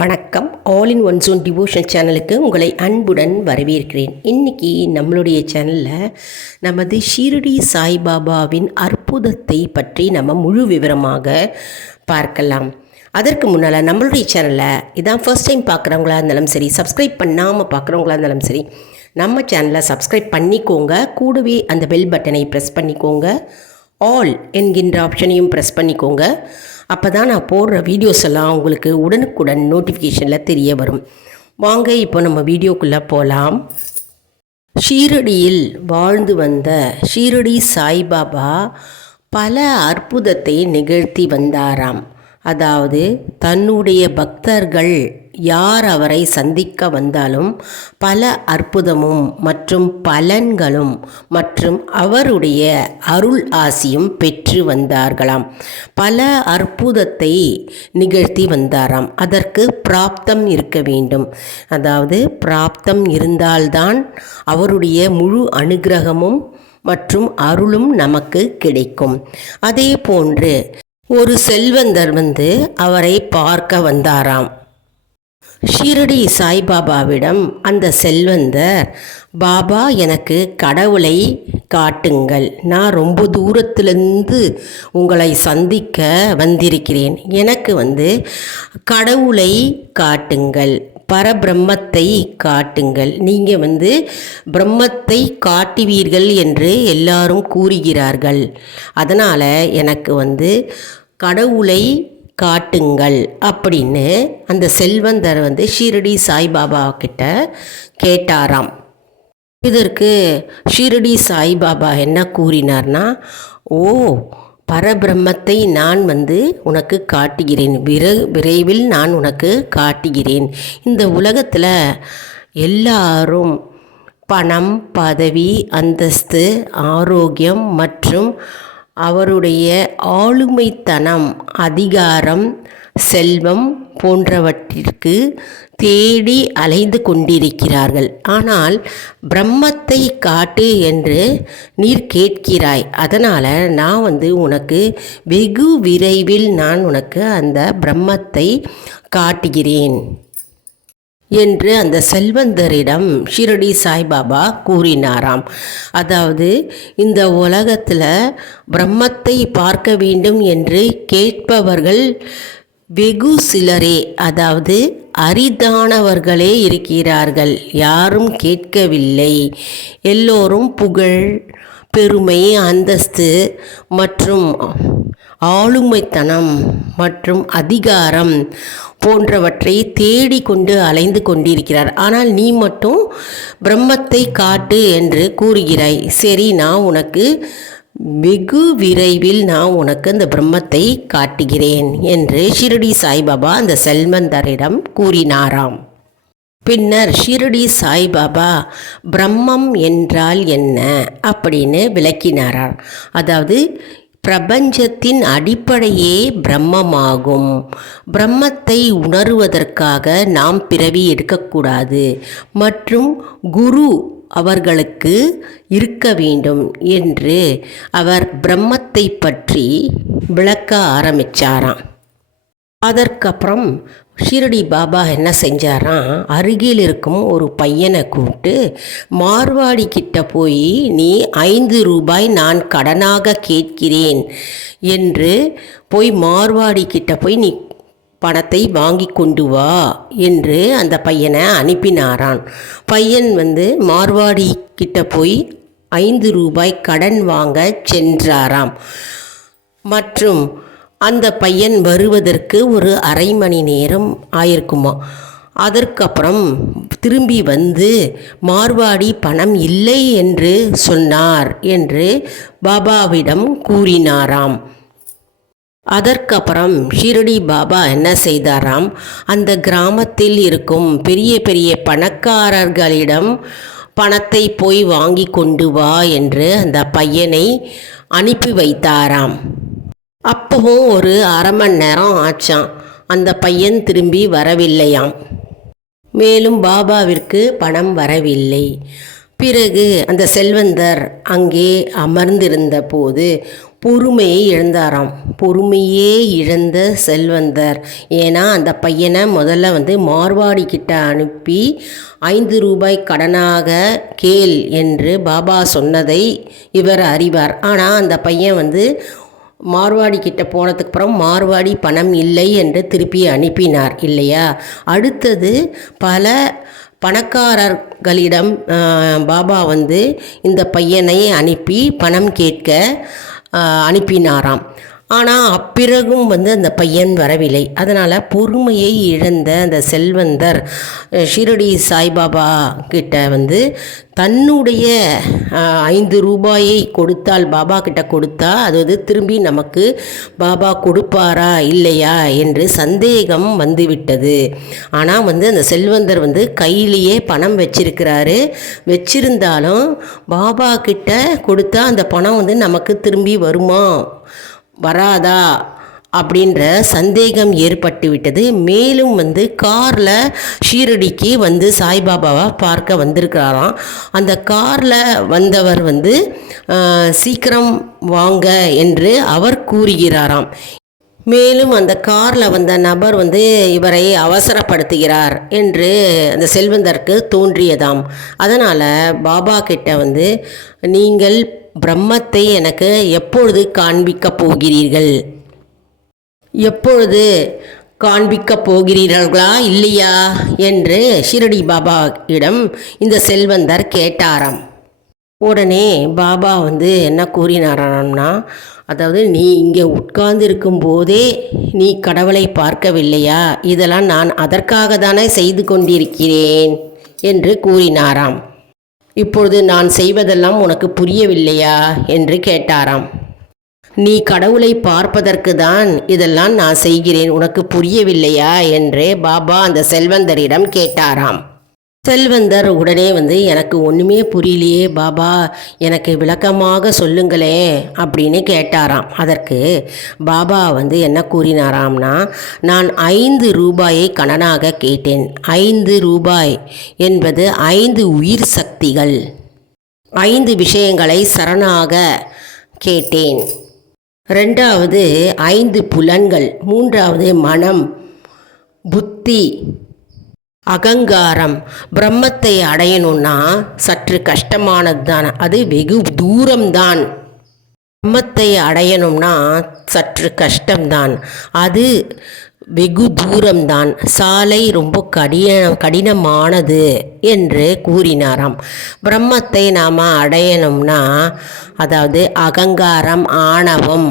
வணக்கம். All in one zone devotion சேனலுக்கு உங்களை அன்புடன் வரவேற்கிறேன். இன்றைக்கி நம்மளுடைய சேனலில் நமது ஷீரடி சாய்பாபாவின் அற்புதத்தை பற்றி நம்ம முழு விவரமாக பார்க்கலாம். அதற்கு முன்னால் நம்மளுடைய சேனலில் இதான் ஃபர்ஸ்ட் டைம் பார்க்குறவங்களா இருந்தாலும் சரி, சப்ஸ்கிரைப் பண்ணாமல் பார்க்குறவங்களா இருந்தாலும் சரி, நம்ம சேனலை சப்ஸ்கிரைப் பண்ணிக்கோங்க. கூடவே அந்த பெல் பட்டனை ப்ரெஸ் பண்ணிக்கோங்க. ஆல் என்கின்ற ஆப்ஷனையும் ப்ரெஸ் பண்ணிக்கோங்க. அப்போ தான் நான் போடுற வீடியோஸ் எல்லாம் உங்களுக்கு உடனுக்குடன் நோட்டிஃபிகேஷனில் தெரிய வரும். வாங்க இப்போ நம்ம வீடியோக்குள்ளே போகலாம். ஷீரடியில் வாழ்ந்து வந்த ஷீரடி சாய்பாபா பல அற்புதத்தை நிகழ்த்தி வந்தாராம். அதாவது தன்னுடைய பக்தர்கள் யார் அவரை சந்திக்க வந்தாலும் பல அற்புதமும் மற்றும் பலன்களும் மற்றும் அவருடைய அருள் ஆசியும் பெற்று வந்தார்களாம். பல அற்புதத்தை நிகழ்த்தி வந்தாராம். அதற்கு பிராப்தம் இருக்க வேண்டும். அதாவது பிராப்தம் இருந்தால்தான் அவருடைய முழு அனுகிரகமும் மற்றும் அருளும் நமக்கு கிடைக்கும். அதே போன்று ஒரு செல்வந்தர் அவரை பார்க்க வந்தாராம். ஷீரடி சாய்பாபாவிடம் அந்த செல்வந்தர், பாபா எனக்கு கடவுளை காட்டுங்கள், நான் ரொம்ப தூரத்திலிருந்து உங்களை சந்திக்க வந்திருக்கிறேன், எனக்கு கடவுளை காட்டுங்கள், பரபிரம்மத்தை காட்டுங்கள், நீங்கள் பிரம்மத்தை காட்டுவீர்கள் என்று எல்லாரும் கூறுகிறார்கள், அதனால் எனக்கு கடவுளை காட்டுங்கள் அப்படின்னு அந்த செல்வந்தர் ஷீரடி சாய்பாபா கிட்ட கேட்டாராம். இதற்கு ஷீரடி சாய்பாபா என்ன கூறினார்னா, ஓ பரபிரம்மத்தை நான் உனக்கு காட்டுகிறேன், விரைவில் நான் உனக்கு காட்டுகிறேன். இந்த உலகத்தில் எல்லாரும் பணம், பதவி, அந்தஸ்து, ஆரோக்கியம் மற்றும் அவருடைய ஆளுமைத்தனம், அதிகாரம், செல்வம் போன்றவற்றிற்கு தேடி அலைந்து கொண்டிருக்கிறார்கள். ஆனால் பிரம்மத்தை காட்டு என்று நீர் கேட்கிறாய், அதனால் நான் உனக்கு வெகு விரைவில் நான் உனக்கு அந்த பிரம்மத்தை காட்டுகிறேன் என்று அந்த செல்வந்தரிடம் ஷீரடி சாய்பாபா கூறினாராம். அதாவது இந்த உலகத்தில் பிரம்மத்தை பார்க்க வேண்டும் என்று கேட்பவர்கள் வெகு சிலரே, அதாவது அரிதானவர்களே இருக்கிறார்கள், யாரும் கேட்கவில்லை. எல்லோரும் புகழ், பெருமை, அந்தஸ்து மற்றும் ஆளுமைத்தனம் மற்றும் அதிகாரம் போன்றவற்றை தேடிக்கொண்டு அலைந்து கொண்டிருக்கிறார். ஆனால் நீ மட்டும் பிரம்மத்தை காட்டு என்று கூறுகிறாய். சரி, நான் உனக்கு வெகு விரைவில் நான் உனக்கு அந்த பிரம்மத்தை காட்டுகிறேன் என்று ஷீரடி சாய்பாபா அந்த செல்வந்தரிடம் கூறினாராம். பின்னர் ஷீரடி சாய்பாபா பிரம்மம் என்றால் என்ன அப்படின்னு விளக்கினாராம். அதாவது பிரபஞ்சத்தின் அடிப்படையே பிரம்மமாகும். பிரம்மத்தை உணருவதற்காக நாம் பிறவி எடுக்கக்கூடாது மற்றும் குரு அவர்களுக்கு இருக்க வேண்டும் என்று அவர் பிரம்மத்தை பற்றி விளக்க ஆரம்பித்தாராம். அதற்கப்புறம் ஷீரடி பாபா என்ன செஞ்சாராம், அருகில் இருக்கும் ஒரு பையனை கூப்பிட்டு, மார்வாடி கிட்ட போய் நீ 5 ரூபாய் நான் கடனாக கேட்கிறேன் என்று போய் மார்வாடி கிட்ட போய் நீ பணத்தை வாங்கி கொண்டு வா என்று அந்த பையனை அனுப்பினாரான். பையன் மார்வாடி கிட்ட போய் 5 ரூபாய் கடன் வாங்க சென்றாராம். மற்றும் அந்த பையன் வருவதற்கு ஒரு அரை மணி நேரம் ஆயிருக்குமா. அதற்கப்புறம் திரும்பி மார்வாடி பணம் இல்லை என்று சொன்னார் என்று பாபாவிடம் கூறினாராம். அதற்கப்புறம் ஷீரடி பாபா என்ன செய்தாராம், அந்த கிராமத்தில் இருக்கும் பெரிய பெரிய பணக்காரர்களிடம் பணத்தை போய் வாங்கி கொண்டு வா என்று அந்த பையனை அனுப்பி வைத்தாராம். அப்பவும் ஒரு அரை மணி நேரம் ஆச்சான். அந்த பையன் திரும்பி வரவில்லையாம். மேலும் பாபாவிற்கு பணம் வரவில்லை. பிறகு அந்த செல்வந்தர் அங்கே அமர்ந்திருந்த போது பொறுமையை இழந்தாராம். பொறுமையே இழந்த செல்வந்தர். ஏன்னா அந்த பையனை முதல்ல மார்வாடி கிட்ட அனுப்பி 5 ரூபாய் கடனாக கேள் என்று பாபா சொன்னதை இவர் அறிவார். ஆனால் அந்த பையன் மார்வாடி கிட்ட போனதுக்கப்புறம் மார்வாடி பணம் இல்லை என்று திருப்பி அனுப்பினார் இல்லையா. அடுத்தது பல பணக்காரர்களிடம் பாபா இந்த பையனை அனுப்பி பணம் கேட்க அனுப்பினாராம். ஆனால் அப்பிறகும் அந்த பையன் வரவில்லை. அதனால் பொறுமையை இழந்த அந்த செல்வந்தர் ஷிரடி சாய்பாபா கிட்ட தன்னுடைய 5 ரூபாயை கொடுத்தால், பாபா கிட்ட கொடுத்தா அது திரும்பி நமக்கு பாபா கொடுப்பாரா இல்லையா என்று சந்தேகம் வந்துவிட்டது. ஆனால் அந்த செல்வந்தர் கையிலேயே பணம் வச்சிருக்கிறாரு. வச்சிருந்தாலும் பாபா கிட்ட கொடுத்தா அந்த பணம் நமக்கு திரும்பி வருமா வராதா அப்படின்ற சந்தேகம் ஏற்பட்டு விட்டது. மேலும் காரில் ஷீரடிக்கு சாய்பாபாவை பார்க்க வந்திருக்கிறாராம். அந்த காரில் வந்தவர் சீக்கிரம் வாங்க என்று அவர் கூறுகிறாராம். மேலும் அந்த காரில் வந்த நபர் இவரை அவசரப்படுத்துகிறார் என்று அந்த செல்வந்தருக்கு தோன்றியதாம். அதனால் பாபா கிட்ட நீங்கள் பிரம்மத்தை எனக்கு எப்பொழுது காண்பிக்கப் போகிறீர்கள், எப்பொழுது காண்பிக்கப் போகிறீர்களா இல்லையா என்று ஷிரடி பாபாவிடம் இந்த செல்வந்தர் கேட்டாராம். உடனே பாபா என்ன கூறினாராம்னா, அதாவது நீ இங்கே உட்கார்ந்திருக்கும் போதே நீ கடவுளை பார்க்கவில்லையா, இதெல்லாம் நான் அதற்காக தானே செய்து கொண்டிருக்கிறேன் என்று கூறினாராம். இப்பொழுது நான் செய்வதெல்லாம் உனக்கு புரியவில்லையா என்று கேட்டாராம். நீ கடவுளை பார்ப்பதற்கு தான் இதெல்லாம் நான் செய்கிறேன், உனக்கு புரியவில்லையா என்று பாபா அந்த செல்வந்தரிடம் கேட்டாராம். செல்வந்தர் உடனே எனக்கு ஒன்றுமே புரியலையே பாபா, எனக்கு விளக்கமாக சொல்லுங்களே அப்படின்னு கேட்டாராம். அதற்கு பாபா என்ன கூறினாராம்னா, நான் 5 ரூபாயை கடனாக கேட்டேன். 5 ரூபாய் என்பது 5 உயிர் சக்திகள், 5 விஷயங்களை சரணாக கேட்டேன். 2வது 5 புலன்கள், 3வது மனம், புத்தி, அகங்காரம். பிரம்மத்தை அடையணும்னா சற்று கஷ்டமானது தான், அது வெகு தூரம்தான். பிரம்மத்தை அடையணும்னா சற்று கஷ்டம்தான், அது வெகு தூரம்தான், சாலை ரொம்ப கடினமானது என்று கூறினாராம். பிரம்மத்தை நாம் அடையணும்னா, அதாவது அகங்காரம், ஆணவம்,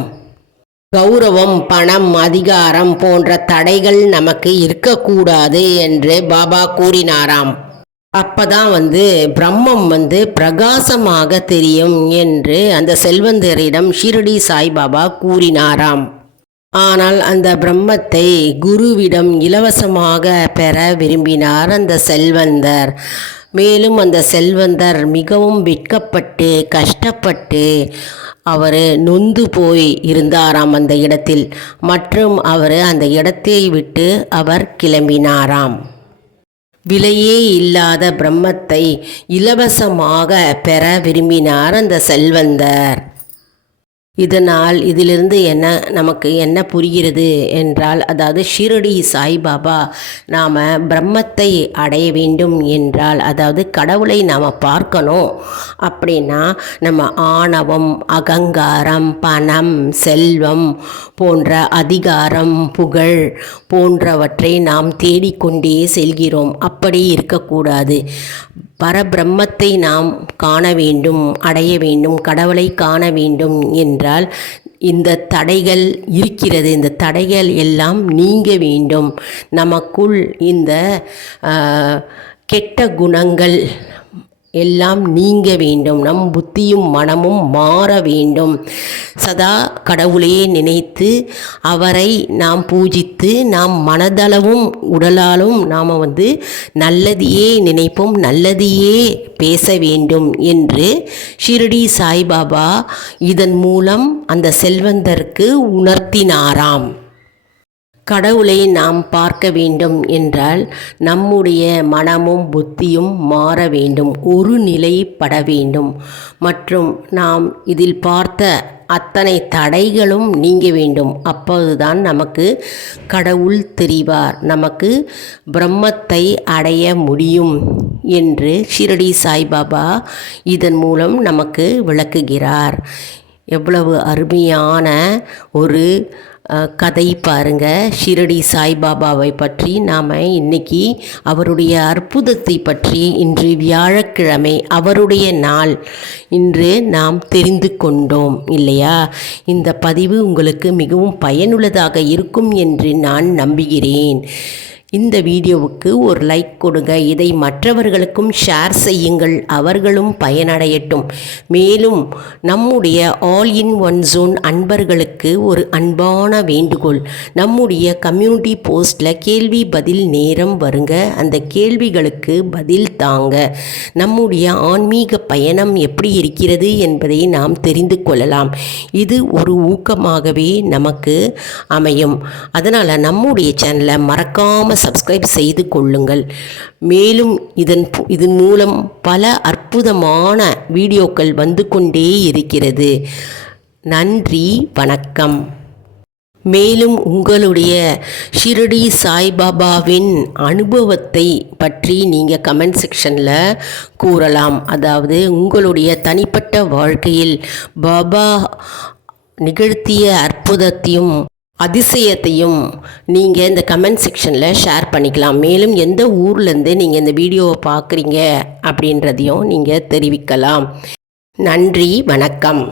கௌரவம், பணம், அதிகாரம் போன்ற தடைகள் நமக்கு இருக்கக்கூடாது என்று பாபா கூறினாராம். அப்பதான் பிரம்மம் பிரகாசமாக தெரியும் என்று அந்த செல்வந்தரிடம் ஷிரடி சாய்பாபா கூறினாராம். ஆனால் அந்த பிரம்மத்தை குருவிடம் இலவசமாக பெற விரும்பினார் அந்த செல்வந்தர். மேலும் அந்த செல்வந்தர் மிகவும் வெட்கப்பட்டு கஷ்டப்பட்டு அவர் நொந்து போய் இருந்தாராம் அந்த இடத்தில். மற்றும் அவர் அந்த இடத்தை விட்டு அவர் கிளம்பினாராம். விலையே இல்லாத பிரம்மத்தை இலவசமாக பெற விரும்பினார் அந்த செல்வந்தர். இதனால் இதிலிருந்து நமக்கு என்ன புரிகிறது என்றால், அதாவது ஷிரடி சாய்பாபா நாம் பிரம்மத்தை அடைய வேண்டும் என்றால், அதாவது கடவுளை நாம் பார்க்கணும் அப்படின்னா நம்ம ஆணவம், அகங்காரம், பணம், செல்வம் போன்ற அதிகாரம், புகழ் போன்றவற்றை நாம் தேடிக்கொண்டே செல்கிறோம். அப்படி இருக்கக்கூடாது. பரபிரம்மத்தை நாம் காண வேண்டும், அடைய வேண்டும், கடவுளை காண வேண்டும் என்றால் இந்த தடைகள் இருக்கிறது. இந்த தடைகள் எல்லாம் நீங்க வேண்டும். நமக்குள் இந்த கெட்ட குணங்கள் எல்லாம் நீங்க வேண்டும். நம் புத்தியும் மனமும் மாற வேண்டும். சதா கடவுளையே நினைத்து அவரை நாம் பூஜித்து நாம் மனதளவும் உடலாலும் நாம் நல்லதையே நினைப்போம், நல்லதையே பேச வேண்டும் என்று ஷிரடி சாய்பாபா இதன் மூலம் அந்த செல்வந்தருக்கு உணர்த்தினாராம். கடவுளை நாம் பார்க்க வேண்டும் என்றால் நம்முடைய மனமும் புத்தியும் மாற வேண்டும், ஒரு நிலைப்பட வேண்டும். மற்றும் நாம் இதில் பார்த்த அத்தனை தடைகளும் நீங்க வேண்டும். அப்போதுதான் நமக்கு கடவுள் தெரிவார், நமக்கு பிரம்மத்தை அடைய முடியும் என்று ஷிரடி சாய்பாபா இதன் மூலம் நமக்கு விளக்குகிறார். எவ்வளவு அருமையான ஒரு கதை பாருங்க. ஷிரடி சாய்பாபாவை பற்றி நாம் இன்னைக்கு அவருடைய அற்புதத்தை பற்றி இன்று வியாழக்கிழமை அவருடைய நாள் இன்று நாம் தெரிந்து கொண்டோம் இல்லையா? இந்த பதிவு உங்களுக்கு மிகவும் பயனுள்ளதாக இருக்கும் என்று நான் நம்புகிறேன். இந்த வீடியோவுக்கு ஒரு லைக் கொடுங்க. இதை மற்றவர்களுக்கும் ஷேர் செய்யுங்கள், அவர்களும் பயனடையட்டும். மேலும் நம்முடைய ஆல் இன் ஒன் ஜோன் அன்பர்களுக்கு ஒரு அன்பான வேண்டுகோள். நம்முடைய கம்யூனிட்டி போஸ்டில் கேள்வி பதில் நேரம் வருங்க. அந்த கேள்விகளுக்கு பதில் தாங்க. நம்முடைய ஆன்மீக பயணம் எப்படி இருக்கிறது என்பதை நாம் தெரிந்து கொள்ளலாம். இது ஒரு ஊக்கமாகவே நமக்கு அமையும். அதனால் நம்முடைய சேனலை மறக்காமல் சப்ஸ்கிரைப் செய்து கொள்ளுங்கள். மேலும் இதன் மூலம் பல அற்புதமான வீடியோக்கள் வந்து கொண்டே இருக்கிறது. நன்றி, வணக்கம். மேலும் உங்களுடைய ஷிரடி சாய்பாபாவின் அனுபவத்தை பற்றி நீங்கள் கமெண்ட் செக்ஷனில் கூறலாம். அதாவது உங்களுடைய தனிப்பட்ட வாழ்க்கையில் பாபா நிகழ்த்திய அற்புதத்தையும் அதிசயத்தையும் நீங்கள் இந்த கமெண்ட் செக்ஷனில் ஷேர் பண்ணிக்கலாம். மேலும் எந்த ஊர்லேருந்து நீங்கள் இந்த வீடியோவை பார்க்குறீங்க அப்படின்றதையும் நீங்கள் தெரிவிக்கலாம். நன்றி, வணக்கம்.